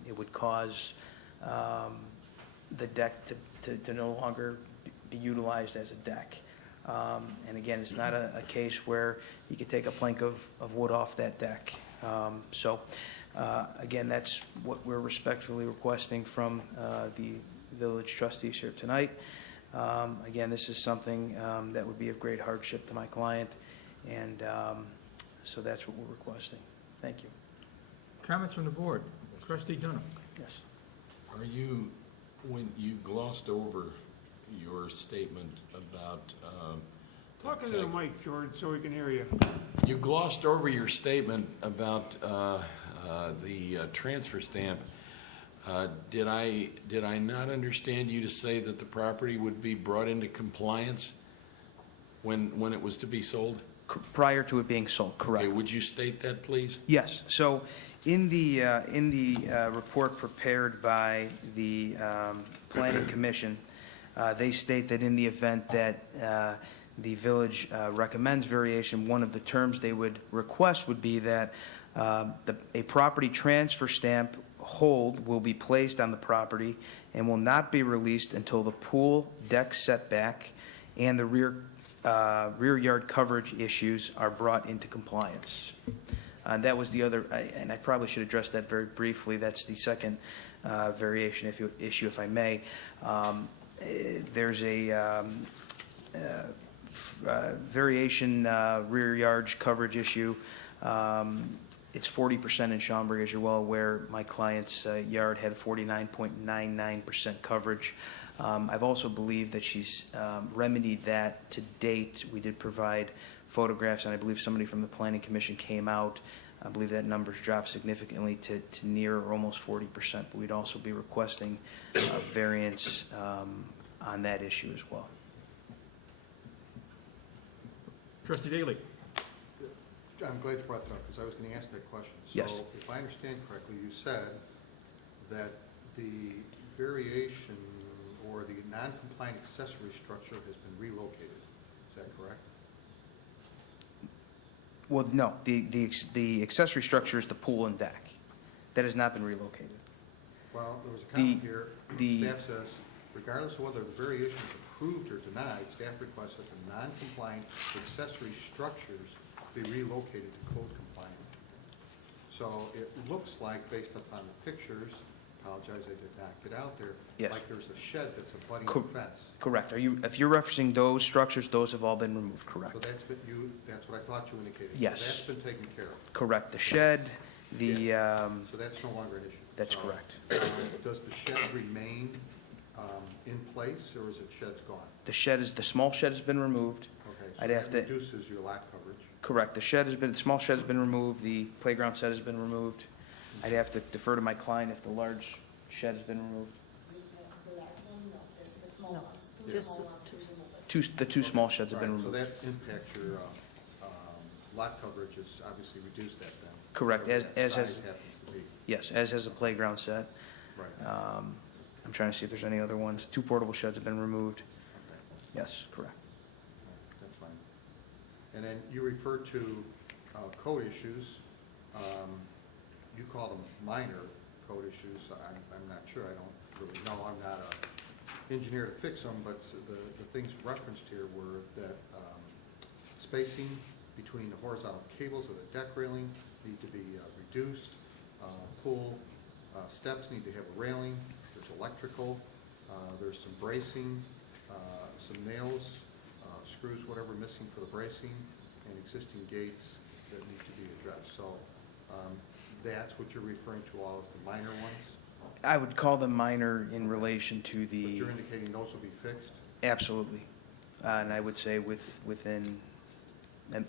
It would cause the deck to no longer be utilized as a deck. And again, it's not a case where you could take a plank of wood off that deck. Again, that's what we're respectfully requesting from the village trustees here tonight. Again, this is something that would be of great hardship to my client, and so that's what we're requesting. Thank you. Comments from the board? Trustee Dunham. Yes. Are you, when you glossed over your statement about Talking to the mic, George, so we can hear you. you glossed over your statement about the transfer stamp. Did I not understand you to say that the property would be brought into compliance when it was to be sold? Prior to it being sold, correct. Okay, would you state that, please? Yes. So in the report prepared by the Planning Commission, they state that in the event that the village recommends variation, one of the terms they would request would be that a property transfer stamp hold will be placed on the property and will not be released until the pool deck setback and the rear yard coverage issues are brought into compliance. That was the other, and I probably should address that very briefly. That's the second variation issue, if I may. There's a variation rear yard coverage issue. It's 40% in Schaumburg, as you're well aware. My client's yard had 49.99% coverage. I've also believed that she's remedied that to date. We did provide photographs, and I believe somebody from the Planning Commission came out. I believe that number's dropped significantly to near or almost 40%, but we'd also be requesting a variance on that issue as well. Trustee Daly. I'm glad you brought that up, because I was going to ask that question. Yes. So if I understand correctly, you said that the variation or the non-compliant accessory structure has been relocated. Is that correct? Well, no, the accessory structure is the pool and deck. That has not been relocated. Well, there was a comment here. Staff says, regardless of whether the variation is approved or denied, staff requests that the non-compliant accessory structures be relocated to code compliant. So it looks like, based upon the pictures, apologize I did not get out there, Yes. like there's a shed that's abutting the fence. Correct. If you're referencing those structures, those have all been removed, correct? So that's what I thought you indicated. Yes. So that's been taken care of. Correct. The shed, So that's no longer an issue. that's So, correct. Does the shed remain in place, or is it shed's gone? The small shed has been removed. Okay, I'd so have that to- reduces your lot coverage. Correct. The small shed has been removed, the playground set has been removed. I'd have to defer to my client if the large shed has been removed. Just The two small sheds have been Right, so removed. that impacts your lot coverage is obviously reduced at then. Correct, whatever that as has- size happens to be. Yes, as has the playground set. Right. I'm trying to see if there's any other ones. 2 portable sheds have been removed. Okay. Yes, correct. That's fine. And then you refer to code issues. You call them minor code issues. I'm not sure. I don't really know. I'm not an engineer to fix them, but the things referenced here were that spacing between the horizontal cables of the deck railing need to be reduced. Pool steps need to have a railing. There's electrical. There's some bracing, some nails, screws, whatever missing for the bracing, and existing gates that need to be addressed. So that's what you're referring to all as the minor ones? I would call them minor in relation to But the, you're indicating those will be fixed? absolutely. And I would say within,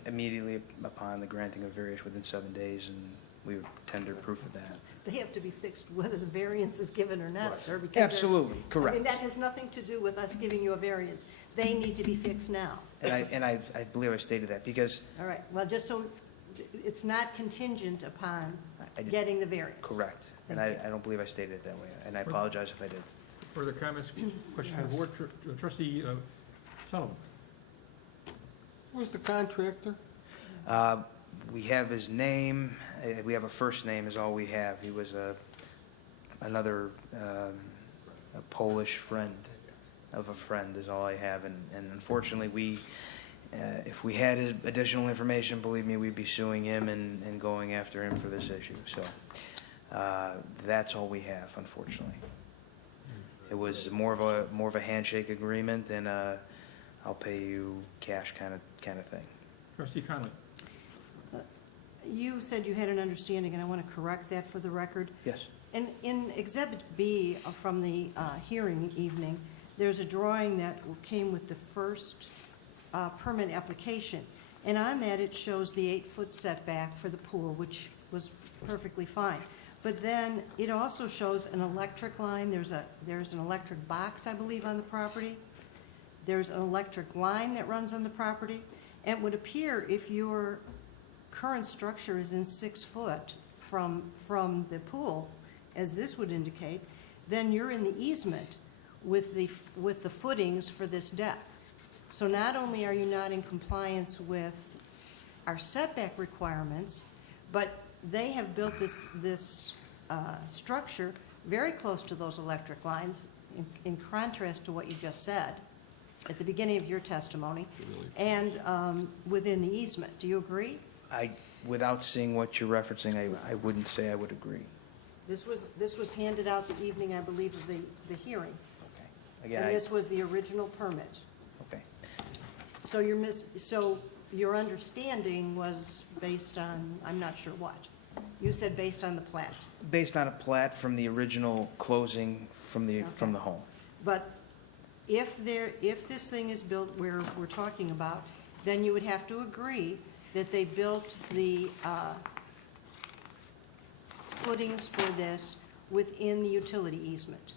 immediately upon the granting of variance within 7 days, and we would tender proof of that. They have to be fixed whether the variance is given or not, Right. sir, because they're- Absolutely, I mean, correct. that has nothing to do with us giving you a variance. They need to be fixed now. And I believe I stated that, because, All right, well, just so, it's not contingent upon I did- getting the variance. correct. And I don't believe I stated it that way, and I apologize if I did. Further comments, questions from the board? Trustee Sullivan? Who's the contractor? We have his name, we have a first name is all we have. He was another a Polish friend of a friend is all I have. And unfortunately, if we had his additional information, believe me, we'd be suing him and going after him for this issue. So that's all we have, unfortunately. It was more of a handshake agreement and I'll pay you cash kind of thing. Trustee Conley? You said you had an understanding, and I want to correct that for the record. Yes. In Exhibit B from the hearing evening, there's a drawing that came with the first permit application. And on that, it shows the 8-foot setback for the pool, which was perfectly fine. But then it also shows an electric line. There's an electric box, I believe, on the property. There's an electric line that runs on the property. And it would appear if your current structure is in 6 foot from the pool, as this would indicate, then you're in the easement with the footings for this deck. So not only are you not in compliance with our setback requirements, but they have built this structure very close to those electric lines, in contrast to what you just said at the beginning of your testimony, and within the easement. Do you agree? Without seeing what you're referencing, I wouldn't say I would agree. This was handed out the evening, I believe, of the hearing. Okay. Again, And this was the original permit. okay. So your understanding was based on, I'm not sure what. You said based on the plat. Based on a plat from the original closing from the home. But if this thing is built where we're talking about, then you would have to agree that they built the footings for this within the utility easement.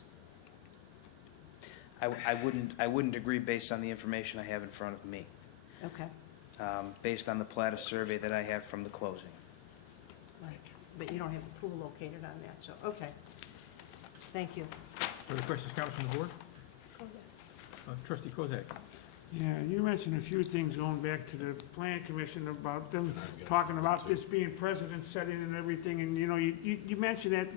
I wouldn't agree based on the information I have in front of me, Okay. based on the plat of survey that I have from the closing. Right. But you don't have a pool located on that, so, okay. Thank you. Further questions, comments from the board? Trustee Kozak? Yeah, you mentioned a few things going back to the plan commission about them talking about this being precedent setting and everything, and you mentioned that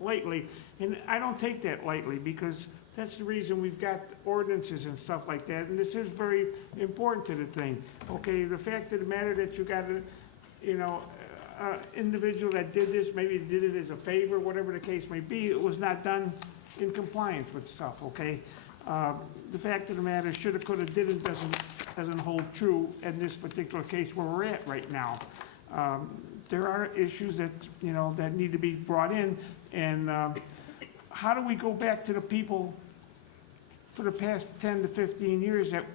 lightly, and I don't take that lightly, because that's the reason we've got ordinances and stuff like that, and this is very important to the thing. Okay, the fact of the matter that you got a individual that did this, maybe did it as a favor, whatever the case may be, it was not done in compliance with stuff, okay? The fact of the matter, shoulda, coulda, didn't, doesn't hold true in this particular case where we're at right now. There are issues that, that need to be brought in, and how do we go back to the people for the past 10 to 15 years that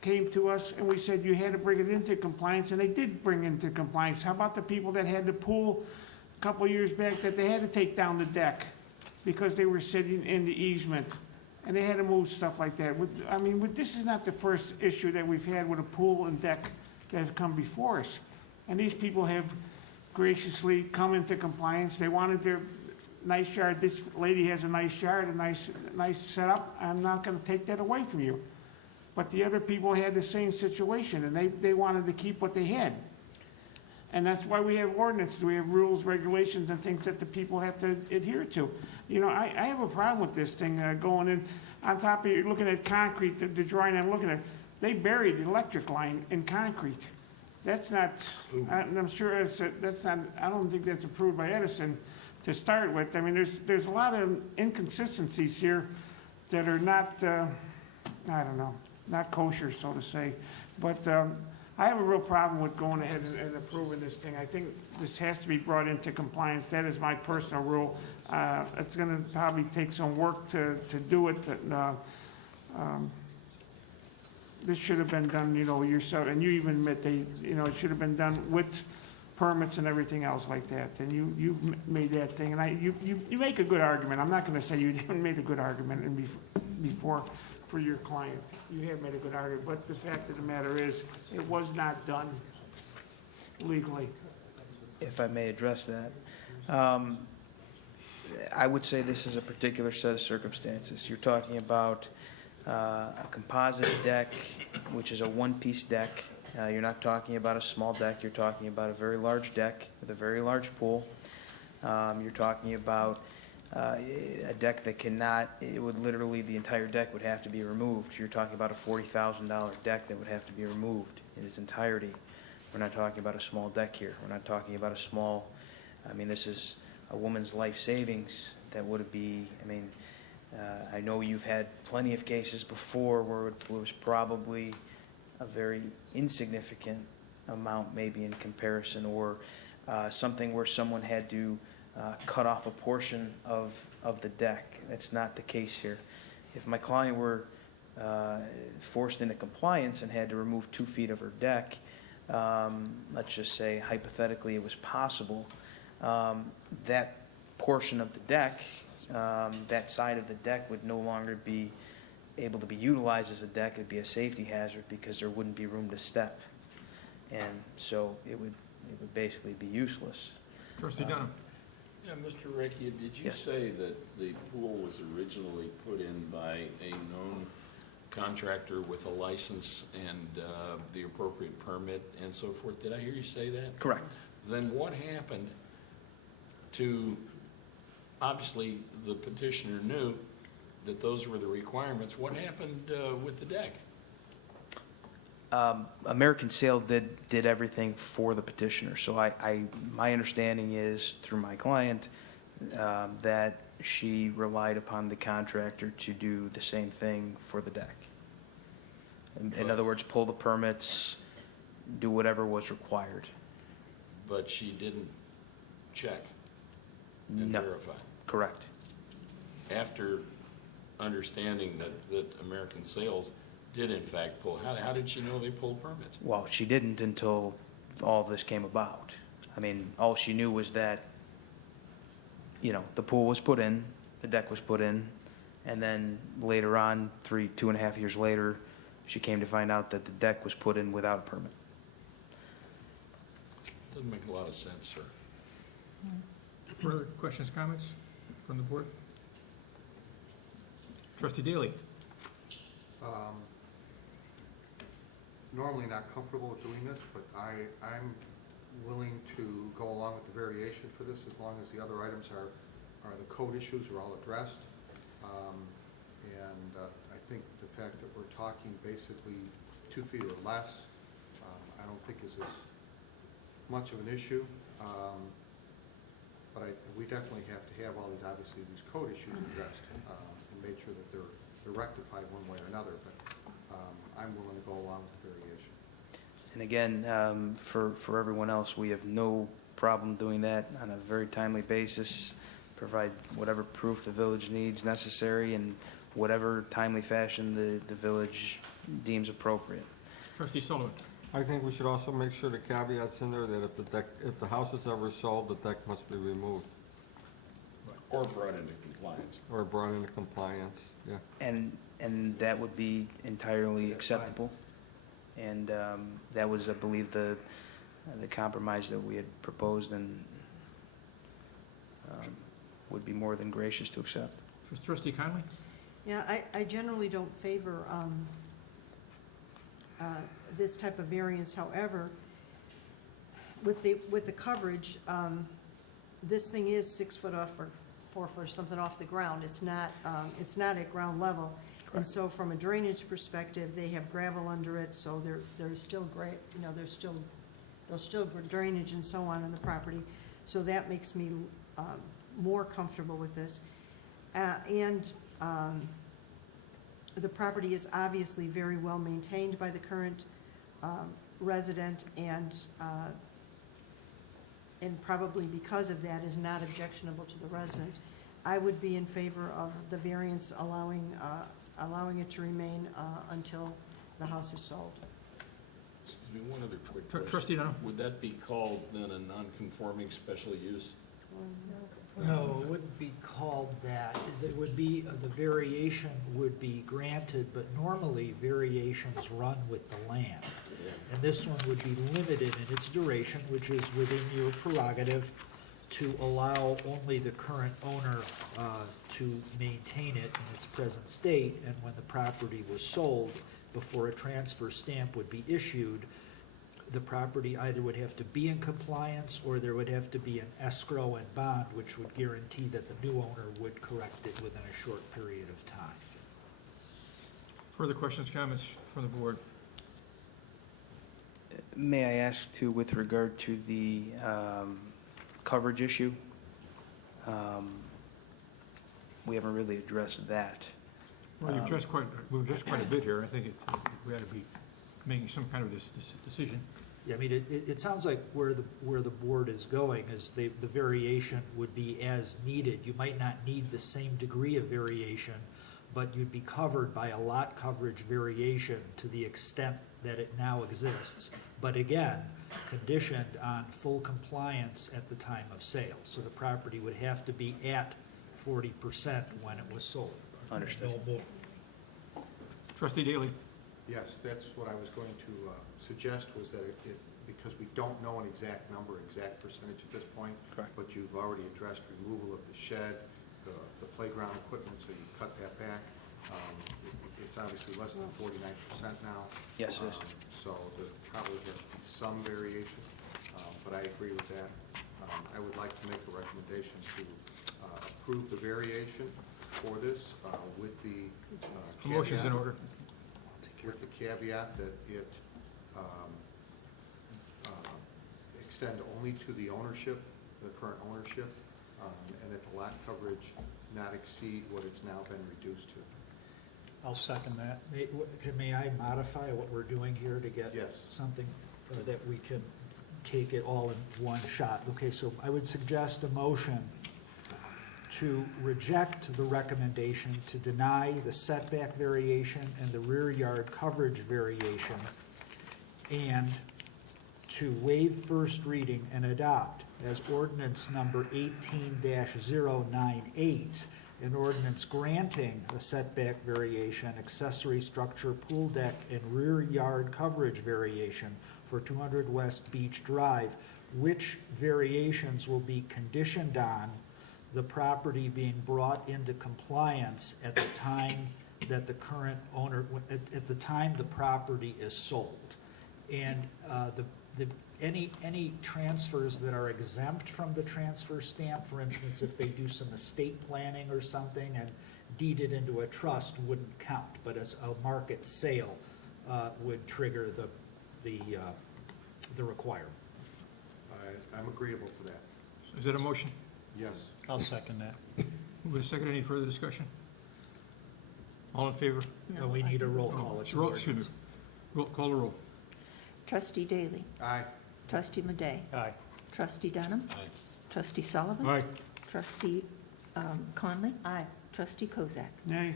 came to us and we said you had to bring it into compliance, and they did bring it into compliance? How about the people that had the pool a couple of years back that they had to take down the deck because they were sitting in the easement? And they had to move stuff like that. This is not the first issue that we've had with a pool and deck that have come before us. And these people have graciously come into compliance. They wanted their nice yard. This lady has a nice yard, a nice setup. I'm not gonna take that away from you. But the other people had the same situation, and they wanted to keep what they had. And that's why we have ordinances, we have rules, regulations, and things that the people have to adhere to. I have a problem with this thing going in, on top of, you're looking at concrete, the drawing I'm looking at, they buried the electric line in concrete. That's not, I'm sure that's not, I don't think that's approved by Edison to start with. There's a lot of inconsistencies here that are not, I don't know, not kosher, so to say. But I have a real problem with going ahead and approving this thing. I think this has to be brought into compliance. That is my personal rule. It's gonna probably take some work to do it. This should have been done, yourself, and you even admit it should have been done with permits and everything else like that. And you've made that thing, and you make a good argument. I'm not gonna say you didn't make a good argument before for your client. You have made a good argument, but the fact of the matter is, it was not done legally. If I may address that. I would say this is a particular set of circumstances. You're talking about a composite deck, which is a one-piece deck. You're not talking about a small deck. You're talking about a very large deck with a very large pool. You're talking about a deck that the entire deck would have to be removed. You're talking about a $40,000 deck that would have to be removed in its entirety. We're not talking about a small deck here. We're not talking about this is a woman's life savings that would be, I know you've had plenty of cases before where it was probably a very insignificant amount maybe in comparison, or something where someone had to cut off a portion of the deck. That's not the case here. If my client were forced into compliance and had to remove 2 feet of her deck, let's just say hypothetically it was possible, that portion of the deck, that side of the deck would no longer be able to be utilized as a deck. It would be a safety hazard because there wouldn't be room to step. And so it would basically be useless. Trustee Dunham. Yeah, Mr. Recchia, did you Yes. say that the pool was originally put in by a known contractor with a license and the appropriate permit and so forth? Did I hear you say that? Correct. Then what happened to, obviously, the petitioner knew that those were the requirements. What happened with the deck? American Sail did everything for the petitioner. So my understanding is through my client that she relied upon the contractor to do the same thing for the deck. In other words, pull the permits, do whatever was required. But she didn't check and No. verify. Correct. After understanding that American Sales did in fact pull, how did she know they pulled permits? Well, she didn't until all of this came about. All she knew was that, the pool was put in, the deck was put in, and then later on, 2.5 years later, she came to find out that the deck was put in without a permit. Doesn't make a lot of sense, sir. Further questions, comments from the board? Trustee Daly. Normally not comfortable with doing this, but I'm willing to go along with the variation for this as long as the other items are the code issues are all addressed. And I think the fact that we're talking basically 2 feet or less, I don't think is as much of an issue. But we definitely have to have all these code issues addressed and make sure that they're rectified one way or another. But I'm willing to go along with the variation. And again, for everyone else, we have no problem doing that on a very timely basis, provide whatever proof the village needs necessary in whatever timely fashion the village deems appropriate. Trustee Sullivan. I think we should also make sure the caveats in there that if the house is ever sold, the deck must be removed Or brought into compliance. or brought into compliance, yeah. And that would be entirely acceptable. And that was, I believe, the compromise that we had proposed and would be more than gracious to accept. Trustee Conley. Yeah, I generally don't favor this type of variance. However, with the coverage, this thing is 6 foot off or 4 foot or something off the ground. It's not at ground level. And so from a drainage perspective, they have gravel under it, so there's still there's still drainage and so on the property. So that makes me more comfortable with this. And the property is obviously very well maintained by the current resident and probably because of that is not objectionable to the residents, I would be in favor of the variance allowing it to remain until the house is sold. Excuse me, one other quick question. Trustee Dunham? Would that be called then a non-conforming special use? No, it wouldn't be called that. It would be, the variation would be granted, but normally variations run with the land. And this one would be limited in its duration, which is within your prerogative to allow only the current owner to maintain it in its present state. And when the property was sold, before a transfer stamp would be issued, the property either would have to be in compliance or there would have to be an escrow and bond, which would guarantee that the new owner would correct it within a short period of time. Further questions, comments from the board? May I ask too, with regard to the coverage issue? We haven't really addressed that. Well, we've addressed quite a bit here. I think we ought to be making some kind of this decision. Yeah, I mean, it sounds like where the board is going is the variation would be as needed. You might not need the same degree of variation, but you'd be covered by a lot coverage variation to the extent that it now exists. But again, conditioned on full compliance at the time of sale. So the property would have to be at 40% when it was sold. Understood. No more. Trustee Daley? Yes, that's what I was going to suggest, was that because we don't know an exact number, exact percentage at this point. Correct. But you've already addressed removal of the shed, the playground equipment, so you cut that back. It's obviously less than 49% now. Yes, it is. So there probably has to be some variation, but I agree with that. I would like to make a recommendation to approve the variation for this with the A motion's in order. with the caveat that it extend only to the ownership, the current ownership, and that the lot coverage not exceed what it's now been reduced to. I'll second that. May I modify what we're doing here to get Yes. something that we can take it all in one shot? Okay, so I would suggest a motion to reject the recommendation to deny the setback variation and the rear yard coverage variation, and to waive first reading and adopt as ordinance number 18-098, an ordinance granting the setback variation, accessory structure, pool deck, and rear yard coverage variation for 200 West Beach Drive, which variations will be conditioned on the property being brought into compliance at the time that the current owner, at the time the property is sold. And any transfers that are exempt from the transfer stamp, for instance, if they do some estate planning or something and deed it into a trust, wouldn't count. But as a market sale would trigger the requirement. I'm agreeable to that. Is that a motion? Yes. I'll second that. Move in second. Any further discussion? All in favor? We need a roll call. It's an Excuse me. ordinance. Call the roll. Trustee Daley. Aye. Trustee Madey. Aye. Trustee Dunham. Aye. Trustee Sullivan. Aye. Trustee Conley. Aye. Trustee Kozak. Nay.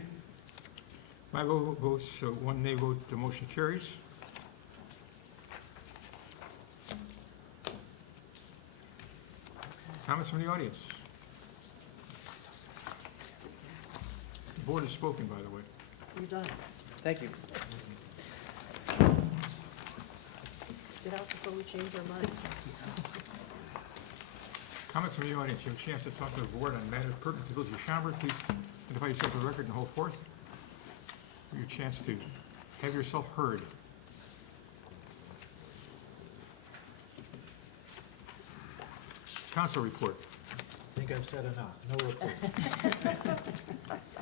My vote votes, one nay vote, the motion carries. Comments from the audience? The board has spoken, by the way. You're done. Thank you. Get out before we change our minds. Comments from the audience. You have a chance to talk to the board on matters pertinent to the village of Schaumburg. Please identify yourself for the record and hold forth. For your chance to have yourself heard. Council report. I think I've said enough. No report.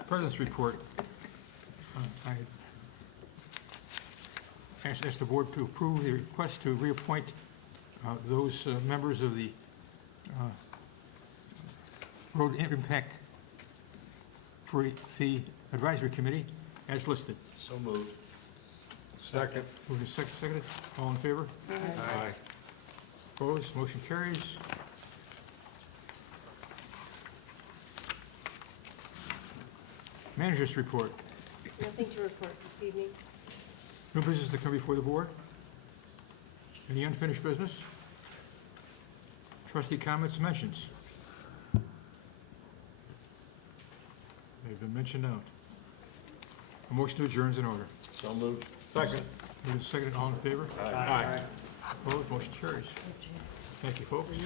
President's report. I ask the board to approve the request to reappoint those members of the Road Impact Fee Advisory Committee as listed. So moved. Second. Moving seconded, all in favor? Aye. Opposed, motion carries. Managers report. Nothing to report this evening. No business to come before the board? Any unfinished business? Trustee comments, mentions? They've been mentioned now. A motion to adjourn is in order. So moved. Second. Moving seconded, all in favor? Aye. Opposed, motion carries. Thank you, folks.